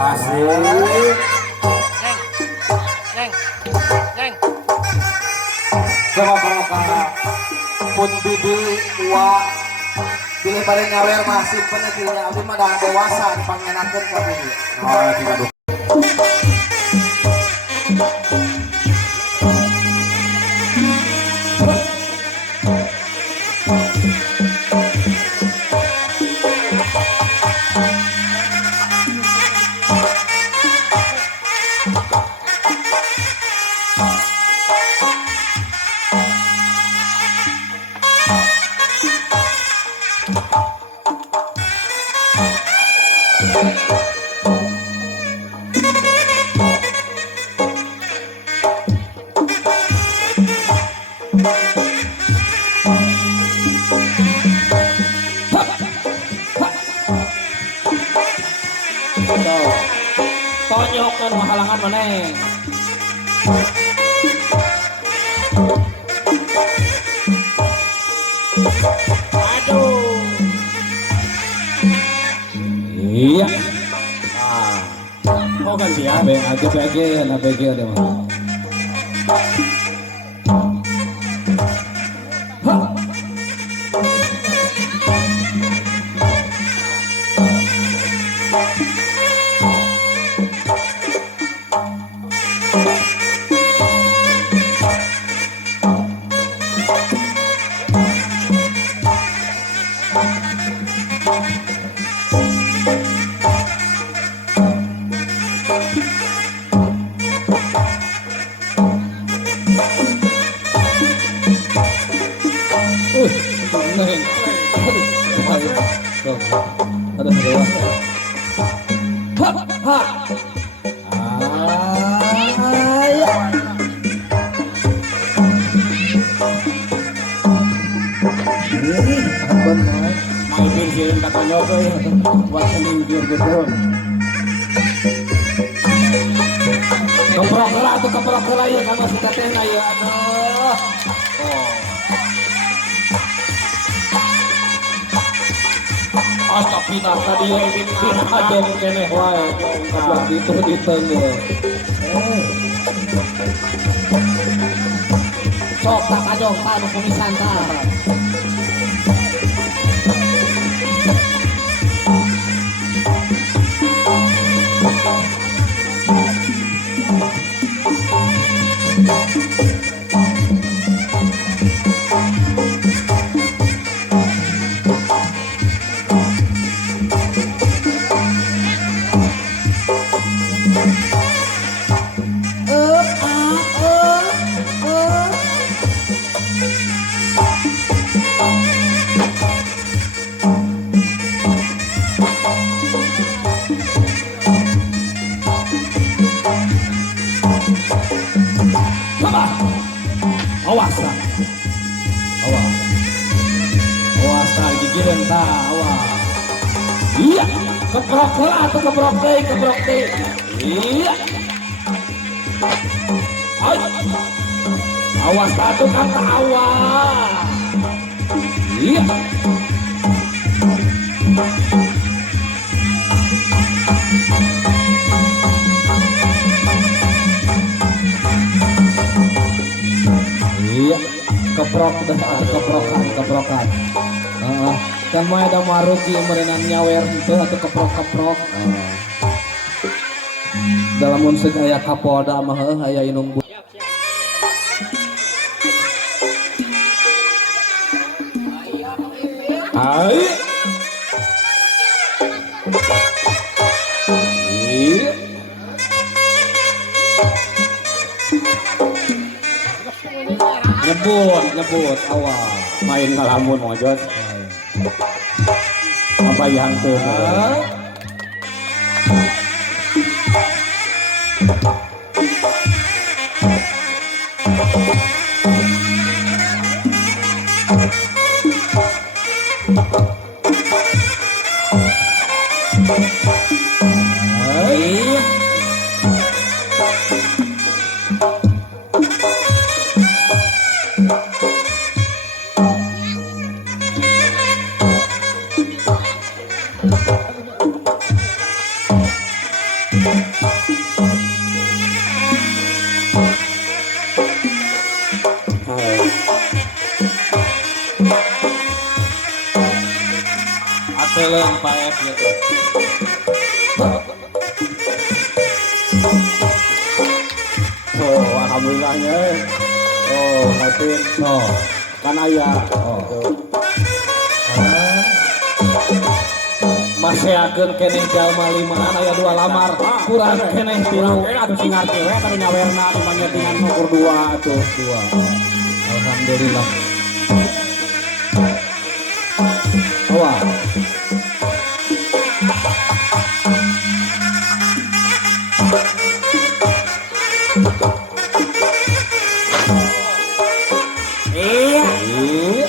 Asik. Neng, neng. Coba kalau pun bibi ua pilih pada nyawer masih penyekinya abdi mah dah dewasa dipangenakeun ka bibi. Oh, tidak. Tonyokan halangan maneh. Aduh. Iya. Oh kan dia beng aja BG ada mah. Neng. Ada dewasa. Ha ha. Main sieun ka tonyok euy. Buat minggir gitu. Keprok heula atuh keprok heula ieu ka masih katena ieu aduh. Astagfirullah tadi ada kene wae goblok itu ditengah. Sok tak kajong ka nu kumisan ta. Awas lah. Awas tak gigireun ta, awas. Iya, keprok heula atuh keprok teh. Iya. Ay. Awas atuh kata awas. Iya. Iya, keprokan. Kan mah ada marugi merenang nyawer itu atau keprok. Dalam musik aya Kapolda mah aya Inung Bu. Hai. Iya. Nyebut awal main ngalamun mojot apa yang tuh Ateleng paet gitu. Oh, alhamdulillahnya. Oh, Hatin. Oh, kan ayah. Oh. Masih akan keneh jalma limaan aya 2 lamar. Kurang keneh Kurang 3. atuh sing ngarti we tadi nyawerna timanya dengan nomor 2 atuh. 2. Alhamdulillah. Wah. Iya. Iya.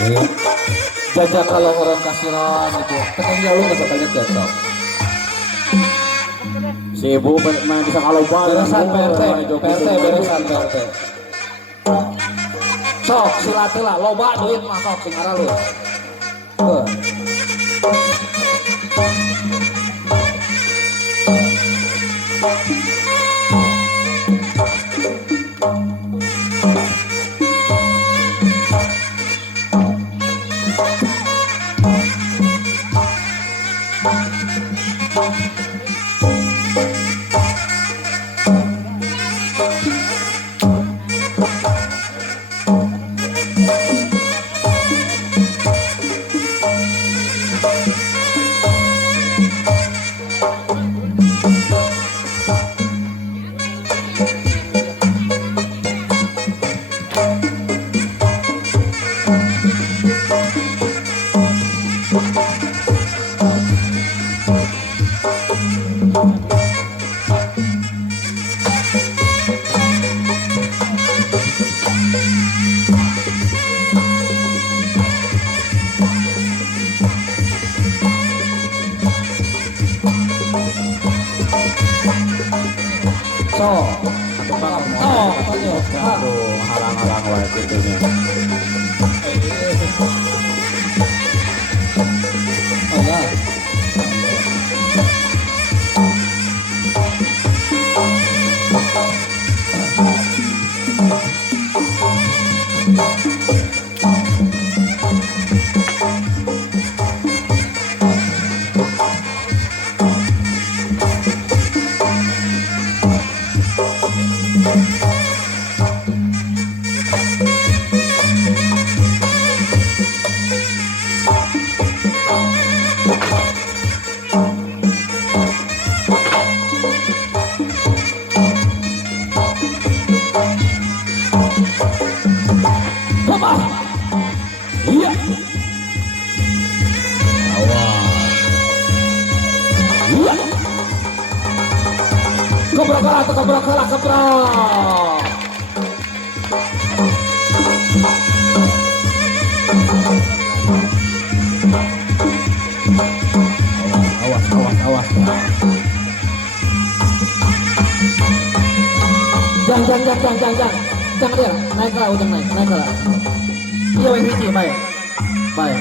Iya. Jajak kalau orang kasiran itu, katanya lu nggak banyak jajak. Si ibu main bisa kalau Beresan PRT, beresan PRT. Sok silatih lah, loba duit mah sok sing arah lu. Heuh. Sok. Aduh, halang-halang wae gitu nya. Oh ya. Bapak. Iya. Awas. Iya. Kebrak kalah, kebrak kalah, kebrak. Awas, awas, awas. Jangan. Jangan dia, naik lah, ujung naik lah. Iya, yang hiji, baik. Baik.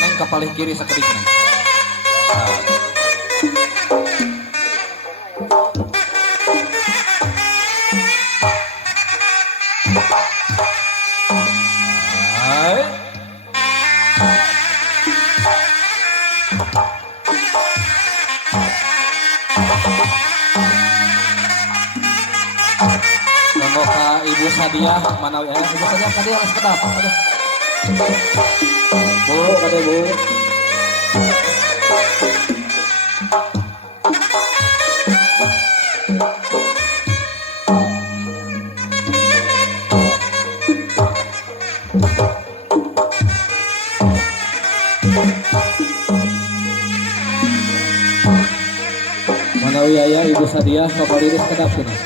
Neng ke paling kiri sekedik neng. Monggo ka Ibu Sadiah mana ya? Ibu Sadiah tadi harus ketap. Aduh. Bu, kade Bu. hadiah kapal iris kedap cenah.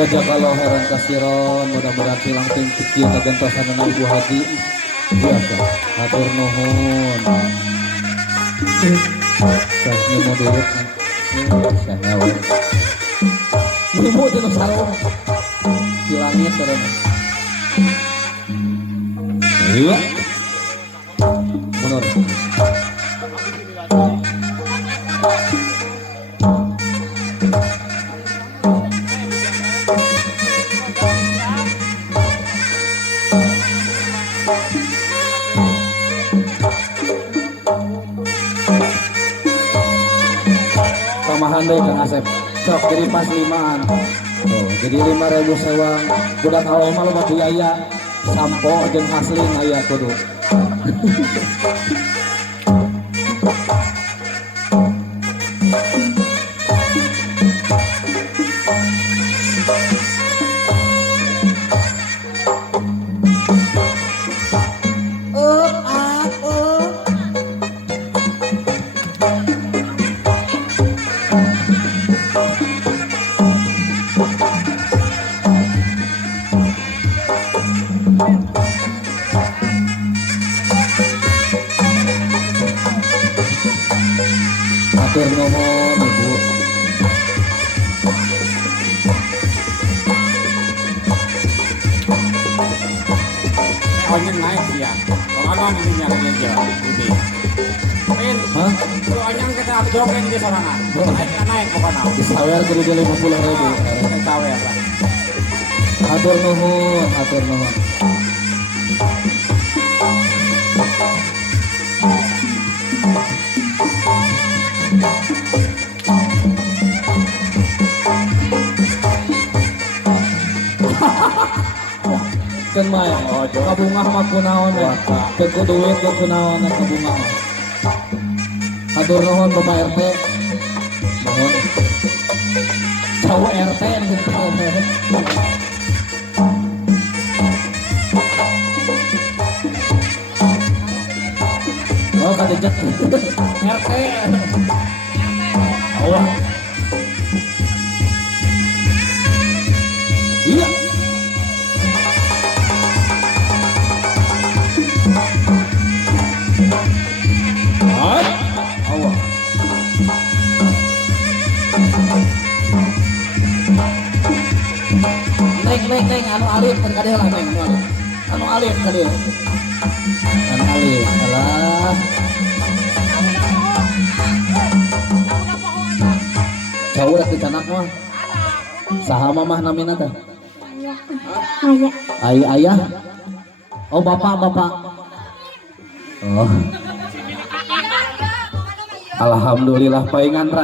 Jaja kalau heran kasiron mudah-mudahan silang tinggi kagentosan dan ibu haji biasa hatur nuhun kasih mau durut saya nyawa Ini mau jenuh sarung. di langit turun iya benar Kamahan deh Kang Asep sok jadi pas limaan tuh jadi 5.000 sewang budak awal mah loba biaya sampo jeung haslin aya kudu matur nuhun ibu Onyeng naik sih ya. Kalau ini nyari aja, gitu. hah Onyeng kita joget di sorangan. Naik pokoknya. disawer kudu di 50.000 Cawer lah. hatur nuhun hatur nuhun kan mah kabungah mah kunaon ya teu duit teu kunaon kabungah mah hatur nuhun Bapak RT nuhun cowok RT gitu oh kadejek RT Allah iya Hai Allah Neng anu alif kan kadeh lah neng anu alif kadeh. kan alif alah jauh lah kecanak mah saha mamah namina teh ayah oh bapak oh alhamdulillah paingan